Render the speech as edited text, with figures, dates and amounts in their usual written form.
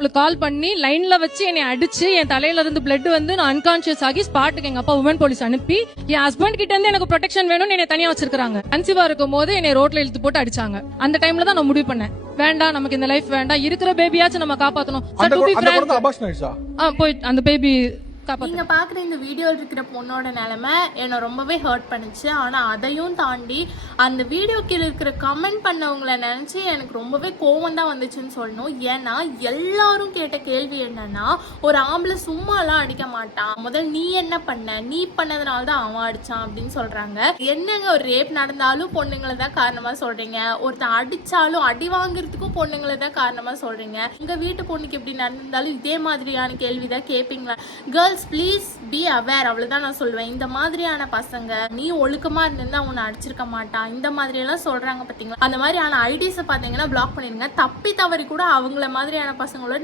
உங்களுக்கு கால் பண்ணி லைன்ல வச்சு என்னை அடிச்சு என் தலையில இருந்து பிளட் வந்து நான் அன்கான்சியஸ் ஆகி ஸ்பாட்டுக்கு எங்க அப்பா உமன் போலீஸ் அனுப்பி என் ஹஸ்பண்ட் கிட்ட இருந்து எனக்கு ப்ரொடெக்ஷன் வேணும்னு என்னை தனியா வச்சிருக்காங்க. கன்சீவா இருக்கும் போது என்னை ரோட்ல இழுத்து போட்டு அடிச்சாங்க. அந்த டைம்ல தான் நான் முடிவு பண்ணேன், வேண்டாம் நமக்கு இந்த லைஃப் வேண்டாம், இருக்கிற பேபியாச்சும் நம்ம காப்பாத்தணும். போய் அந்த பேபி நீங்க பாக்குற இந்த வீடியோல இருக்கிற பொண்ணோட நிலைமை என்ன ரொம்பவே ஹர்ட் பண்ணுச்சு. ஆனா அதையும் தாண்டி அந்த வீடியோ கீழே இருக்கிற கமெண்ட் பண்ணவங்களை நினைச்சு எனக்கு ரொம்பவே கோவம் தான் வந்துச்சுன்னு சொல்லணும். ஏன்னா எல்லாரும் கேட்ட கேள்வி என்னன்னா, ஒரு ஆம்பளை சும்மாலாம் அடிக்க மாட்டான், முதல் நீ என்ன பண்ண, நீ பண்ணதுனால தான் அவன் அடிச்சான் அப்படின்னு சொல்றாங்க. என்னங்க, ஒரு ரேப் நடந்தாலும் பொண்ணுங்களை தான் காரணமா சொல்றீங்க, ஒருத்தன் அடிச்சாலும் அடி வாங்குறதுக்கும் பொண்ணுங்களை தான் காரணமா சொல்றீங்க. உங்க வீட்டு பொண்ணுக்கு எப்படி நடந்தாலும் இதே மாதிரியான கேள்விதான் கேட்பீங்களா? கேர்ள்ஸ் ப்ளீஸ் பி அவேர், அவ்வளவுதான் நான் சொல்லுவேன். இந்த மாதிரியான பசங்க நீ ஒழுக்கமா இருந்தா உன்னை அடிச்சிருக்க மாட்டான் இந்த மாதிரி எல்லாம் சொல்றாங்க பாத்தீங்களா. அந்த மாதிரியான ஐடிஸை பாத்தீங்கன்னா பிளாக் பண்ணிருங்க. தப்பி தவறி கூட அவங்கள மாதிரியான பசங்களோட